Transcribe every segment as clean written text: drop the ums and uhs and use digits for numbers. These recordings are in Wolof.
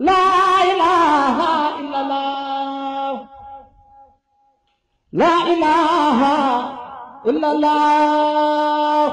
La ilaha illallah. La ilaha illallah.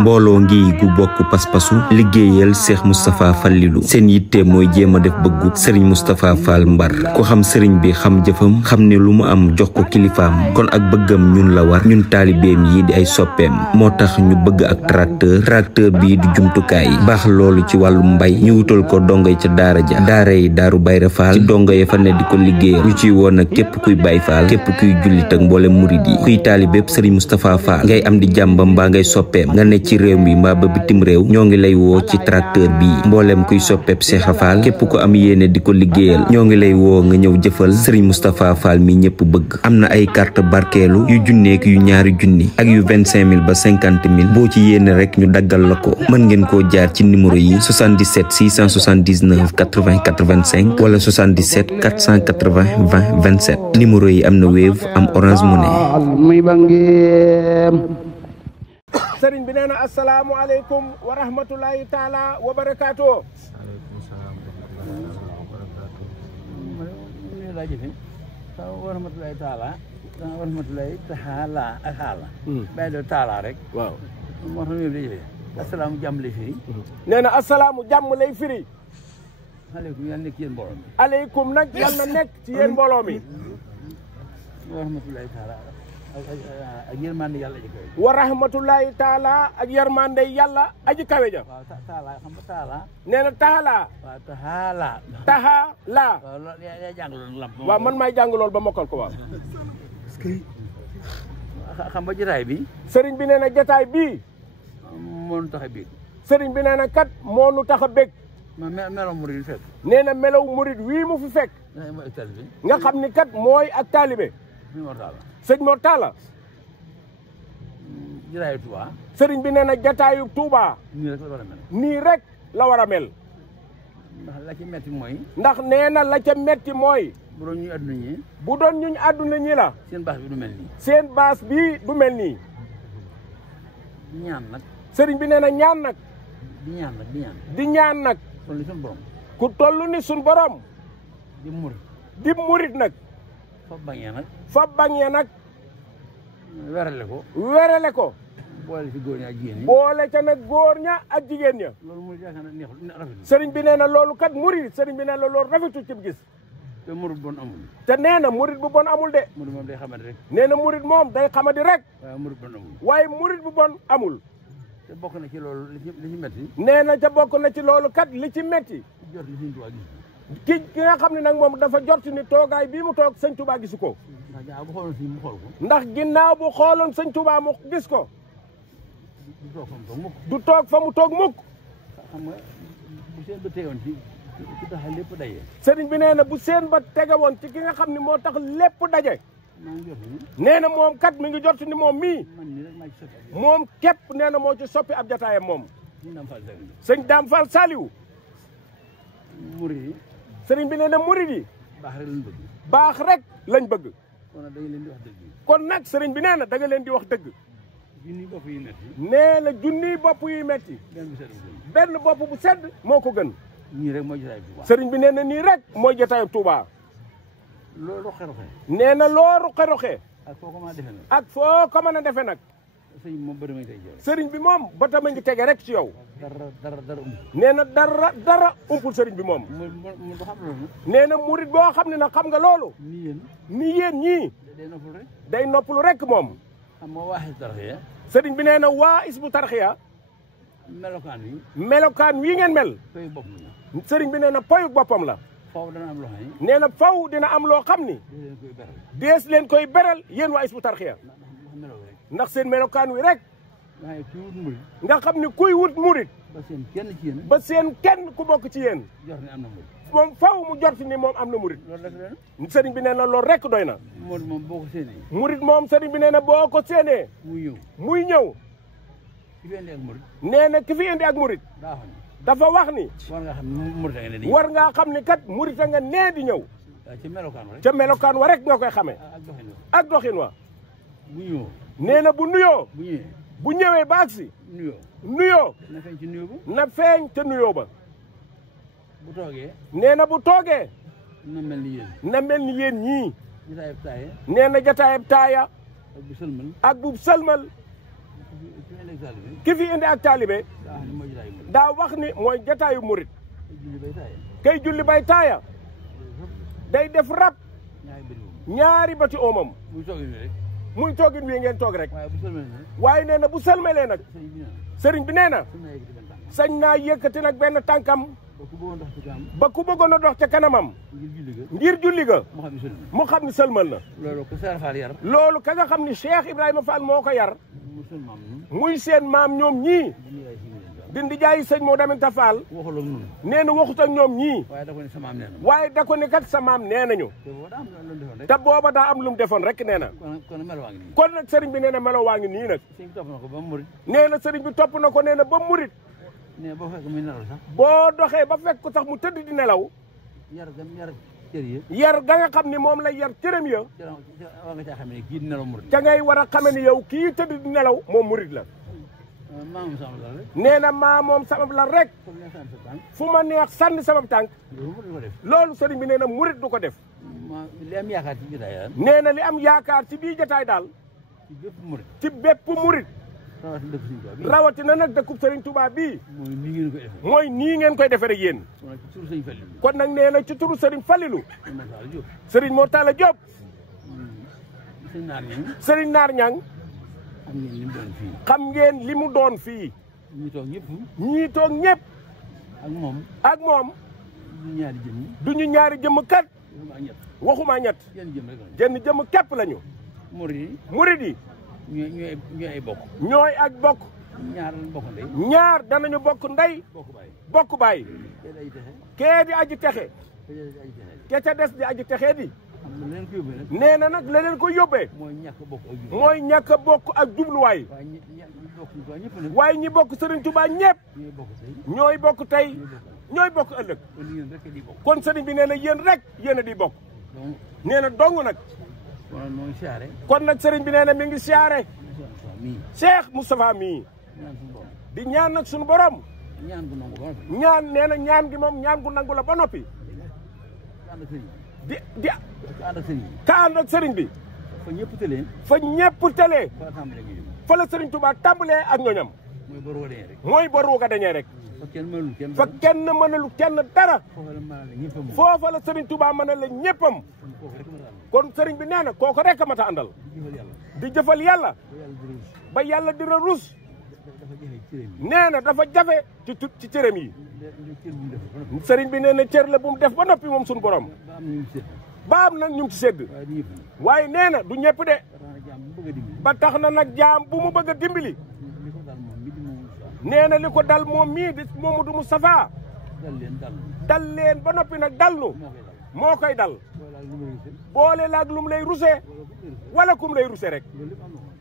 mbooloo ngi gu bokk pas-pasu liggéeyal Cheikh Moustapha Fallilou seen yitte mooy jéem a def bëggu Serigne Moustapha Fall Mbar ko xam Serigne bi xam jëfam xam ne lu mu am jox ko kilifaam kon ak bëggam ñun la war ñun taalibeem yi di ay soppeem moo tax ñu bëgg ak tracteur bii di jumtukaay baax loolu ci wàllu mbay ñu wutal ko dongoy ca daara ja daara yi Daaru Bayra Fall ci dongo ya fa ne di ko liggéeyal ñu ciy woon ak képp kuy Baay Fall képp kuy jullit ak mboolem murid yi kuy taalibeeb Serigne Moustapha Fall ngay am di jàmba mbaa ngay soppeem nga ne ci réew mi mbaa ba bitim réew ñoo ngi lay woo ci tracteur bi mboolem kuy soppeeb Cheikh Fall képp ko am yéene di ko liggéeyal ñoo ngi lay woo nga ñëw jëfal Serigne Moustapha Fall mi ñëpp bëgg am na ay carte barkeelu yu junneek yu ñaari junni ak yu 25 000 ba 50 000 boo ci yéene rek ñu daggal la ko mën ngeen koo jaar ci numéro yi 77 679 80 85 wala 77 480 20 27 numéro yi am na Wave am Orange Money. sëriñ bi nee na asalaamualeykum wa rahmatulahi taala wa barakaatu. wa rahmatulahi taala wa rahmatulahi taala ak xaala bàyyi doo taala rek waaw moo tax ñëw di jëfe asalaamu jàmm lay firi nee na asalaamu jàmm lay firi aleykum yàlla nekk ci yéen mbooloo mi aleykum nag yàlla nekk ci yéen mbooloo mi wa rahmatulahi taala ak yërmande yàlla aji kawe wa rahmatulahi taala ak yërmande yàlla aji kawe ja waaw taala xam nga taala nee na taala waaw taala taala waaw yaa jàng loolu lamp waaw man maay jàng loolu ba mokkal ko waaw xam nga jotaay bi sëriñ bi nee na jotaay bii moo nu tax a bég sëriñ bi nee na kat moo nu tax a bég melo murid fekk nee na melaw murid wii mu fi fekk mooy ak taalibe nga xam ni kat mooy ak taalibe sëñ Mor Talla jotaayu Touba sëriñ bi nee na jotaayu Touba nii rek la war a mel nii rek la war a mel ndax la ci metti mooy ndax nee na la ca metti mooy bu doon ñuy àdduna ñi bu doon ñuñ àdduna ñi la seen baas bi du mel nii seen baas bi du mel nii ñaan nag sëriñ bi nee na ñaan nag di ñaan nag kon li suñu borom ku toll ni suñ borom di murit nag fa bañee nag werale ko boole ci góor ña ak jigéen ñi boole ca nag góor ña ak jigéen ña loolu murit yaakaar na neexul rafetul sëriñ bi nee na loolu kat murit sëriñ bi nee na loolu rafetul ci gis te murit bon amul te nee na murit bu bon amul de murit moom day xamadi rek nee na murit moom day xamadi rek waaye murit bon amul waaye murit bu bon amul te bokk na ci loolu li ci metti nee na ca bokk na ci loolu kat li ci metti jot li Sëñ Tuubaa gis ki nga xam ne nag moom dafa jot ni toogaay bii mu toog sëñ Touba gisu ko ndax ginnaaw bu xooloon sëñ Touba mu gis ko du toog fa mu toog mukk xam nga bu seen ba teewoon ci tax lépp daje sëriñ bi nee na bu seen ba tegewoon ci ki nga xam ne moo tax lépp daje nee na moom kat mi ngi jot ni moom mii moom képp nee na moo ci soppi ab jataayam moom sëñ Dame Fall Saliou murid yi sëriñ bi nee na murid yi baax rek lañ bëgg baax rek lañ bëgg kon kon nag da nga leen di wax dëgg nag sëriñ bi nee na da nga leen di wax dëgg junniy bopp yu metti nee na junniy bopp yuy metti benn bopp bu sedd moo ko gën nii rek mooy jotaayu Touba sëriñ bi nee na nii rek mooy jotaayu Touba loolu roxe-roxe nee na loo roxe-roxe ak foo ko mën a defe nag ak foo ko mën a defe nag sëriñ bi moom bëri ma ngi tey sëriñ bi moom ba tam a ngi tege rek ci yow dara nee na dara umpul sëriñ bi moom mu xam loolu nee na murit boo xam ne nag xam nga loolu ni yéen ñii day noppalu rek moom xam nga waa Hizbut Tarqiyyah sëriñ bi nee na waa Hizbut Tarqiyyah melokaan wi ngeen mel sëriñ bi nee na poyu boppam la faw dana am loo xam nee na faw dina am loo xam ni dees leen koy beral yéen waa Hizbut Tarqiyyah ndax seen melokaan wi rek nga xam ni kuy wut murit ba seen kenn ku bokk ci yéen moom faw mu jot ni moom am na murit sëriñ bi nee na loolu rek doy na murit moom sëriñ bi nee na boo ko séenee muy ñëw nee na ki fi indi ak murit dafa wax ni war ngaa xam ni kat murit a nga nee di ñëw ca melokaan wa rek nga koy xamee ak doxin wa nee na bu nuyoo bu ñëwee ba agsi nuyoo na feeñ ca nuyoo ba bu toogee. nee na bu toogee. na mel ni yéen. na mel ni yéen ñii. jotaayab taaya. nee na jotaayab taaya. ak bu sëlmal. ak bu sëlmal. ki fi indi ak taalibe. daa wax ni mooy jotaayu murit. kay julli bay taaya. day def rab. ñaari bati oomam. muy toogin wi ngeen toog rek. waaye nee na bu sëlmalee nag. sëriñ bi nee na. sañ naa yëkkati nag benn tànkam. ba ku bëggoon a dox ca kanamam. ngir julli ga. mu xam ni sëlmal na. loolu ku Cheikh Fall yar. loolu ka nga xam ni Cheikh Ibrahima Fall moo ko yar. muy seen maam ñoom ñii. dindi jaayi sëñ moo Aminta Fall. waxul ak ñun. nee na waxut ak ñoom ñii. waaye da ko ne sa maam nee na. waaye da ko ne kat sa maam nee nañu. te booba daa am lu mu defoon rek nee na. kon melo waa ngi nii. kon nag sëriñ bi nee na melo waa ngi nii nag. sëriñ bi topp na ko ba murit. nee na sëriñ bi topp na ko nee na ba murit. nee boo fekk muy nelaw sax. boo doxee ba fekk ko sax mu tëdd di nelaw. yar cër yi. yar ga nga xam ni moom lay yar cëram ya. war nga caa xam ne kii di nelaw murit. ca ngay war a xame ni yow kii tëdd di nelaw moom murit la. maamam sama la rek. nee na maa moom sabab la rek. fu ma neex sànni sabab tànk. loolu sëriñ bi nee na murit du ko def. li am yaakaar ci jotaay daal. nee na li am yaakaar ci bii jotaay daal. ci bépp murit. ci bépp murit. rawatina nag dëkkub sëriñ Touba bii. mooy nii ngeen koy defee rek yéen. kon nag nee na ci turu sëriñ Fallilu. sëriñ Mor Talla Diop. sëriñ Naar Ñang. xam ngeen li mu doon fii. ñii toog ñëpp. ñii toog ñëpp. ak moom. du ñu ñaari jëmm kat. waxuma ñett. jenn jëmm képp lañu. murid yi. ñooy ay bokk. ñooy ak bokk. ñaar danañu bokk ndey. bokk baay. kee di aji texe. ke ca des di aji texe di. nee na nag la leen ko yóbbee. mooy ñàkk a bokk ak jubluwaay. waaye ñi bokk Serigne Touba ñëpp. ñooy bokk tey. ñooy bokk ëllëg. kon Serigne bi nee na yéen rek yéen a di bokk. nee na dong nag. kon nag Serigne bi nee na mi ngi siyaare. Cheikh Moustapha mii. di ñaan nag suñu borom. ñaan nee na ñaan gi moom ñaan gu nangu la ba noppi. ka ànd ak sëriñ bi. fa ñëpp tëlee. fa ñëpp tëlee. fa la sëriñ Touba tàmbalee ak ñoñam. mooy bor wu ga dañee rek. fa kenn mënalu kenn dara. foofa la sëriñ Touba mënal la ñëppam. kon sëriñ bi nee na kooku rek a mat a àndal. di jëfal yàlla. ba yàlla dina rus. nee na dafa jafe ci cëram yi. sëriñ bi nee na cër la bu mu def ba noppi moom suñu borom. ba am nag ñu ngi ci sédd. waaye nee na du ñëpp de. ba tax na nag jaam bu mu bëgg a dimbali. nee na li ko dal moom mii di Mamadou Moustapha. dal leen ba noppi nag dal nu. moo koy dal. boole laag lu mu lay rusee. wala kum lay rusee rek.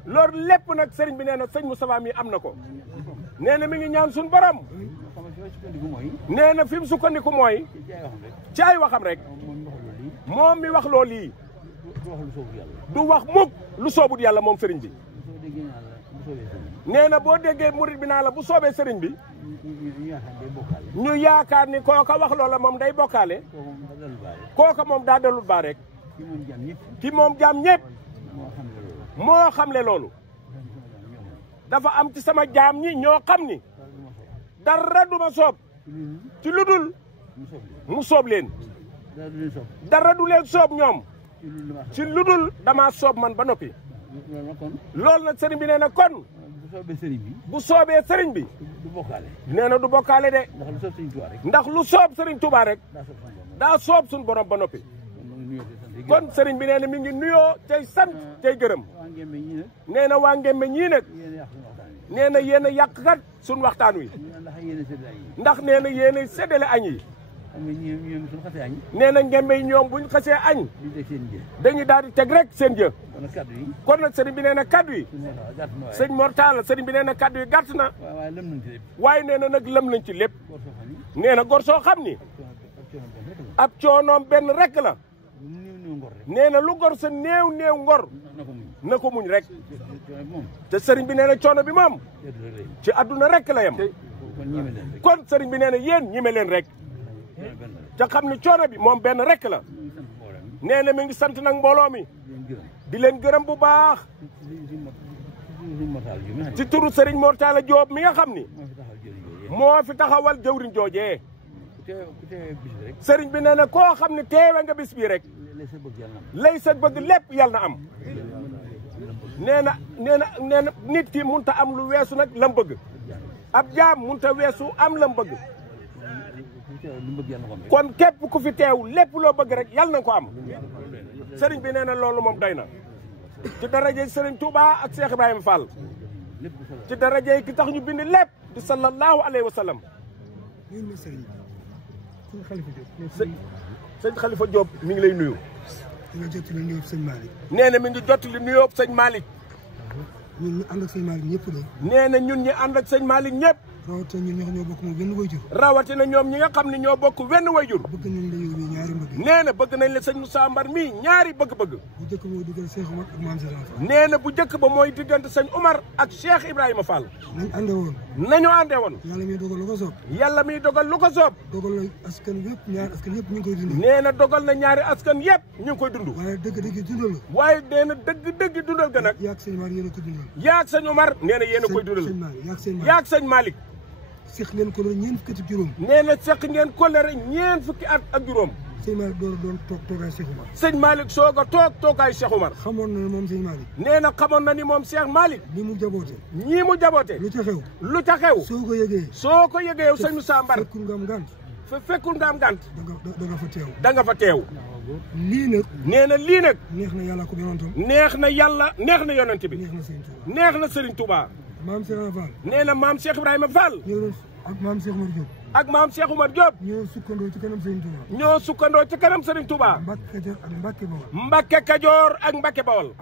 loolu lépp nag sëriñ bi nee na sëñ Moustapha mii am na ko. nee na mi ngi ñaan suñu borom. nee na fi mu sukkandiku mooy. ci ay waxam rek. moom mi wax loolu yi. du wax mukk lu soobut yàlla moom sëriñ bi. nee na boo déggee murit bi naa la bu soobee sëriñ bi. ñu yaakaar ni kooka wax loola moom day bokkaale. kooka moom daa dellut baa rek. ki moom jaam ñëpp. moo xamle loolu. dafa am ci sama jaam ñi ñoo xam ni. dara du ma soob. ci lu dul mu soob leen. dara du leen soob ñoom. ci lu dul damaa soob man ba noppi. loolu nag sëriñ bi nee na kon. bu soobee sëriñ bi. nee na du bokkaale de. ndax lu soob sëriñ Touba rek. daa soob suñu borom ba noppi. kon sëriñ bi nee na mi ngi nuyoo tey sant tey gërëm. nee na waa Ngembe ñii nag. nee na yéen a yàq kat suñu waxtaan wi. ndax nee na yéen a séddale añ yi. nee na Ngembe yi ñoom buñ xasee añ. dañuy daal di teg rek seen jë. kon nag sëriñ bi nee na kaddu yi. sëñ Mor Talla sëriñ bi nee na kaddu yi gàtt na. waaye nee na nag lëm nañ ci lépp. nee na gor soo xam ni. ab coonoom benn rek la. nee na lu gor sa néew néew ngor. na ko muñ rek. te sëriñ bi nee na coono bi moom. ci àdduna rek la yem. kon sëriñ bi nee na yéen ñime leen rek. te xam ne coono bi moom benn rek la nee na mi ngi sant nag mbooloo mi di leen gërëm bu baax ci turu Serigne Mor Talla Diop mi nga xam ni moo fi taxawal jëwriñ joojee Serigne bi nee na koo xam ne teewe nga bis bii rek lay sa bëgg lépp yàlla na am nee na nit ki munta am lu weesu nag lam bëgg ab jaam munta weesu am lam bëgg kon képp ku fi teew lépp loo bëgg rek yàlla na ko am Serigne bi nee na loolu moom doy na ci darajey Serigne Touba ak Cheikh Ibrahima Fall ci darajey ki tax ñu bind lépp di sallallahu alayhi wa sallam sëñ Khalifa Diop mi ngi lay nuyu nee na mi ngi jot li nuyoo sëñ Malick ñun ñu ànd ak sëñ Malick ñëpp de nee na ñun ñi ànd ak sëñ Malick ñëpp rawatina ñun ñoo bokk moom benn wayjur rawatina ñoom ñi nga xam ne ñoo bokk wenn wayjur bëgg nañ la yow mi ñaari bëgg nee na bëgg nañ la sëñ Moussa Mbar mii ñaari bëgg-bëgg bu njëkk mooy diggante Cheikh Omar ak Mame Cheikh Fall nee na bu njëkk ba mooy diggante sëñ Omar ak Cheikh Ibrahima Fall nañ ànde woon nañu ànde woon yàlla miy dogal lu ko soob yàlla miy dogal lu ko soob dogal na askan yëpp ñaari askan yëpp ñu ngi koy dund nee na dogal na ñaari askan yëpp ñu ngi koy dund waaye dëgg-dëgg dundal la waaye nee na dëgg dundal ga nag yaag sëñ Omar yéen a ko dundal yaag sëñ Omar nee na yéen a koy dundal yaag sëñ Malick seq ngeen ko ñeent fukki at ak juróom nee na seq ngeen kolere ñeent fukki at ak juróom sëñ Malick doon toog toogaay Cheikh Omar sëñ Malick soog a toogaay Cheikh Omar xamoon na ne moom sëñ Malick nee na xamoon na ni moom Cheikh Malick ni mu jaboote ñii mu jaboote lu ca xew soo ko yëgee yow sëñ Moussa Mbar fekkul nga am gànt fekkul nga am gànt da nga fa teew lii nag nee na lii nag neex na yàlla ko yonentam neex na yàlla neex na yonent bi neex na Serigne Touba neex na Serigne Touba maam Cheikh Ibrahima Fall nee na maam Cheikh Ibrahima Fall ak maam Cheikh Omar Diop ak maam Cheikh Omar Diop ñoo sukkandoo ci kanam Serigne Touba ñoo sukkandoo ci kanam Serigne Touba Mbacke Kajoor ak Mbacke Bawol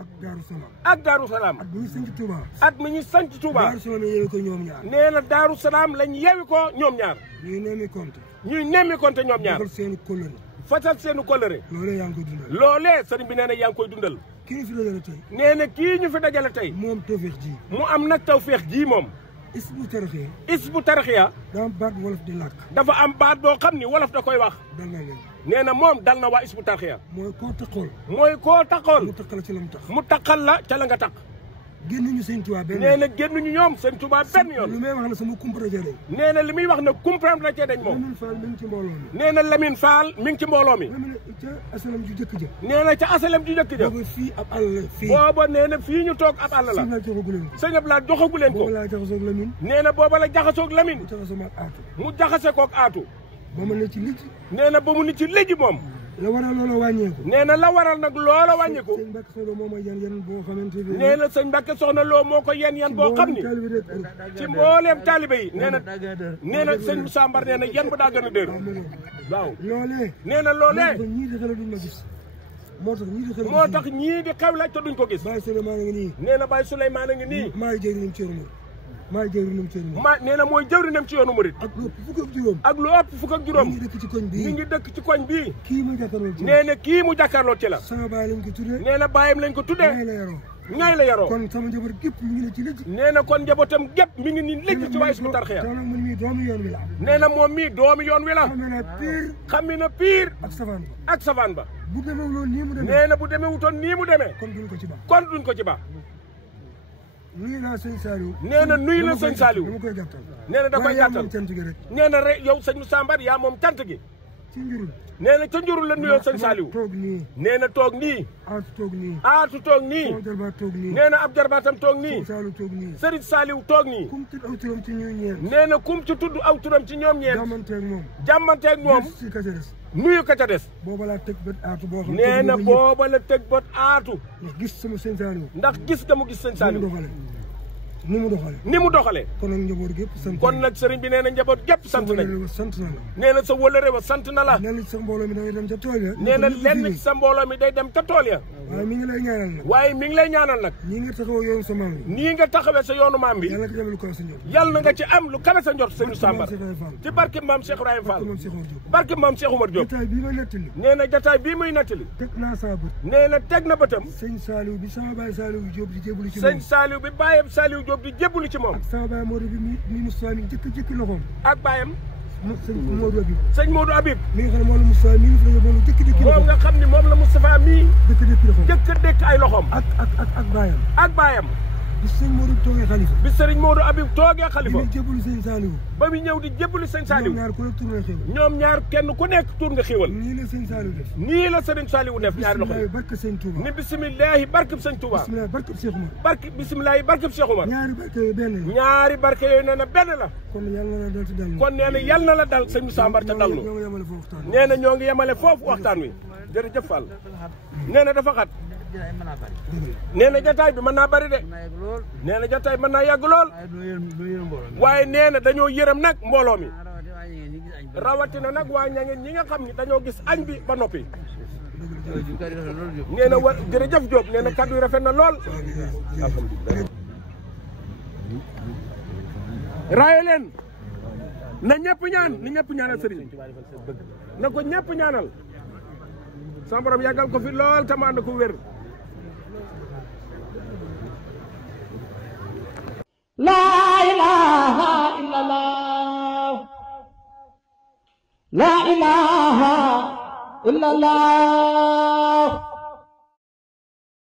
ak Daaru Salaam ak mi ñu sanc Touba at mi ñu sanc Touba Daaru Salaam yeewi ko ñoom ñaar nee na Daaru Salaam lañ yeewi ko ñoom ñaar ñuy nemmi konte ñoom ñaar fatal seenu kóllëre loolee yaa ngi koy dundal loolee sëriñ bi nee na yaa ngi koy dundal kii fi dajale tey nee na kii ñu fi dajale tey moom tawfeex ji mu am nag tawfeex ji moom Hizbut Tarqiyyah daa am baat wolof di làkk dafa am baat boo xam ni wolof da koy wax dal na leen nee na moom dal na waa Hizbut Tarqiyyah mooy koo taxool mu taqal ci la mu tax mu taqal la ca la nga tax génnuñu sëñ Touba benn nee na génnuñu ñoom sëñ Touba benn yoon li may wax na sama comprendre dañ nee na li muy wax na comprendre cee dañ moom nee na Lamine Fall mi ngi ci mbooloo mi ca asalam ju jëkk ja nee na ca asalam ju jëkk ja booba fii ab àll la fii booba nee na fii ñu toog ab àll la sëñ Abdoulaye joxagu leen ko nee na booba la jaxasoog Lamine mu jaxase koog aatu ba mu ne ci lij nee na ba mu ne ci liji moom la waral loola wàññeeku nee na la waral nag loola wàññeeku sëñ Mbacke Soxna moo ma yan boo xamante ne nee na sëñ Mbacke Soxna loo moo ko yan boo xam ni ci mbooleem taalibe yi nee na sëñ Moussa Mbar nee na yan ba daa gën a dër waaw loolee nee na loolee ñii di xale duñ ma gis moo tax ñii di xew la te duñ ko gis Baye Souleymane a ngi nii nee na Baye Souleymane a ngi nii maay jëriñam ci yoonu maay jëwrinam ci yoonu nee na mooy jëwrinam ci yoonu murit ak lu ëpp fukk ak juróom ak lu ëpp fukk ak juróom ñu ngi dëkk ci koñ bii ñu ngi dëkk ci koñ bii kii mu jàkkaarloo ci nee na kii mu jàkkaarloo ci la sama baay lañ ko tuddee nee na baayam lañ ko tuddee ñaay la yaroo kon sama njaboot gépp mi ngi ne ci lëj nee na kon njabootam gépp mi ngi nii lëj ci waa Hizbut Tarqiyyah nag man mii doomu yoon wi la nee na moom mii doomu yoon wi la xam na pire ak savane ba bu demee loolu nii mu demee nee na bu demee wutoon nii mu demee kon duñ ko ci baax kon duñ ko ci baax nuyu naa sëñ Saliou nee na nuyu na sëñ Saliou dama koy gàttal nee na da koy gàttal cant gi rek nee na rek yow sëñ Moussa Mbar yaa moom cant gi ci njurul nee na ca njurul la nuyoo sëñ Saliou toog nii nee na toog nii aatu toog nii aatu toog nii sama jarbaat toog nii nee na ab jarbaatam toog nii Saliou toog nii Serigne Saliou toog nii kum tudd aw turam ci ñuy ñeent nee na kum ci tudd aw turam ci ñoom ñeent jàmmanteeg moom ci ka ca des nuyu ka ca des booba laa teg bët aatu boo xam nee na booba la teg bët aatu ndax gis sama sëñ Saliou ndax gis nga mu gis sëñ Saliou ni mu doxalee ni mu doxalee kon nag njaboot gépp sant kon nag sëriñ bi nee na njaboot gépp sant nañ sant na la nee na sa wëlëre wa sant na la nee na sa mbooloo mi day dem ca tool ya nee na lenn ci sa mbooloo mi day dem ca tool ya waaye mi ngi lay ñaanal nag waaye mi ngi lay ñaanal nag nii nga taxawoo yoonu sa maam bi nii nga taxawee sa yoonu maam bi yàlla nga ci am lu kawe sa njort yàlla na nga ci am lu kawe sa njort sëñ Sambar ci barke maam Cheikh Ibrahima Fall barke maam Cheikh Oumar Diop jataay bii may nettali nee na jataay bii muy nettali teg naa saa bët nee na teg na bëtam sëñ Saliou bi sama baay Saliou Diop di jébbalu ci moom sëñ Saliou bi bàyyam Saliou Diop di jébbalu ci moom ak sama baay moo di bi Moustapha mi jëkk loxoom ak bàyyam sëñ Modou Habib mi nga xam ne moom la Moustapha mii moom nga xam ne moom la Moustapha mii dëkk dëkk ay loxoom ak baayam ak baayam bi sëñ Modou toogee xalifa bi sëriñ Modou Habib toogee xalifa bi jébbalu sëñ Saliou ba mu ñëw di jébbalu sëñ Saliou ñoom ñaar kenn ku nekk tur nga xéwal nii la sëñ Saliou def nii la sëriñ Saliou def ñaari loxo yi barke sëñ Touba ni bisimilahi barkeb sëñ Touba bisimilahi barkeb Cheikh Oumar ñaari barke yooyu nee na benn la kon nee na yal na la dal sëñ Moussa Mbar te dal nu nee na ñoo ngi yemale foofu waxtaan wi jërëjëf Fall nee na dafa xat nee na jataay bi mën naa bari de nee na jataay mën naa yàgg lool waaye nee na dañoo yërëm nag mbooloo mi rawatina nag waa ñangeen ñi nga xam ni dañoo gis añ bi ba noppi nee na jërëjëf Diop nee na kaddu yi rafet na lool alhamdulilah raaye leen na ñëpp ñaan ni ñëpp ñaanal sëriñ na ko ñëpp ñaanal sama borom yàggal ko fi lool te ma ànd ko wér la ilaha illallah la ilaha illallah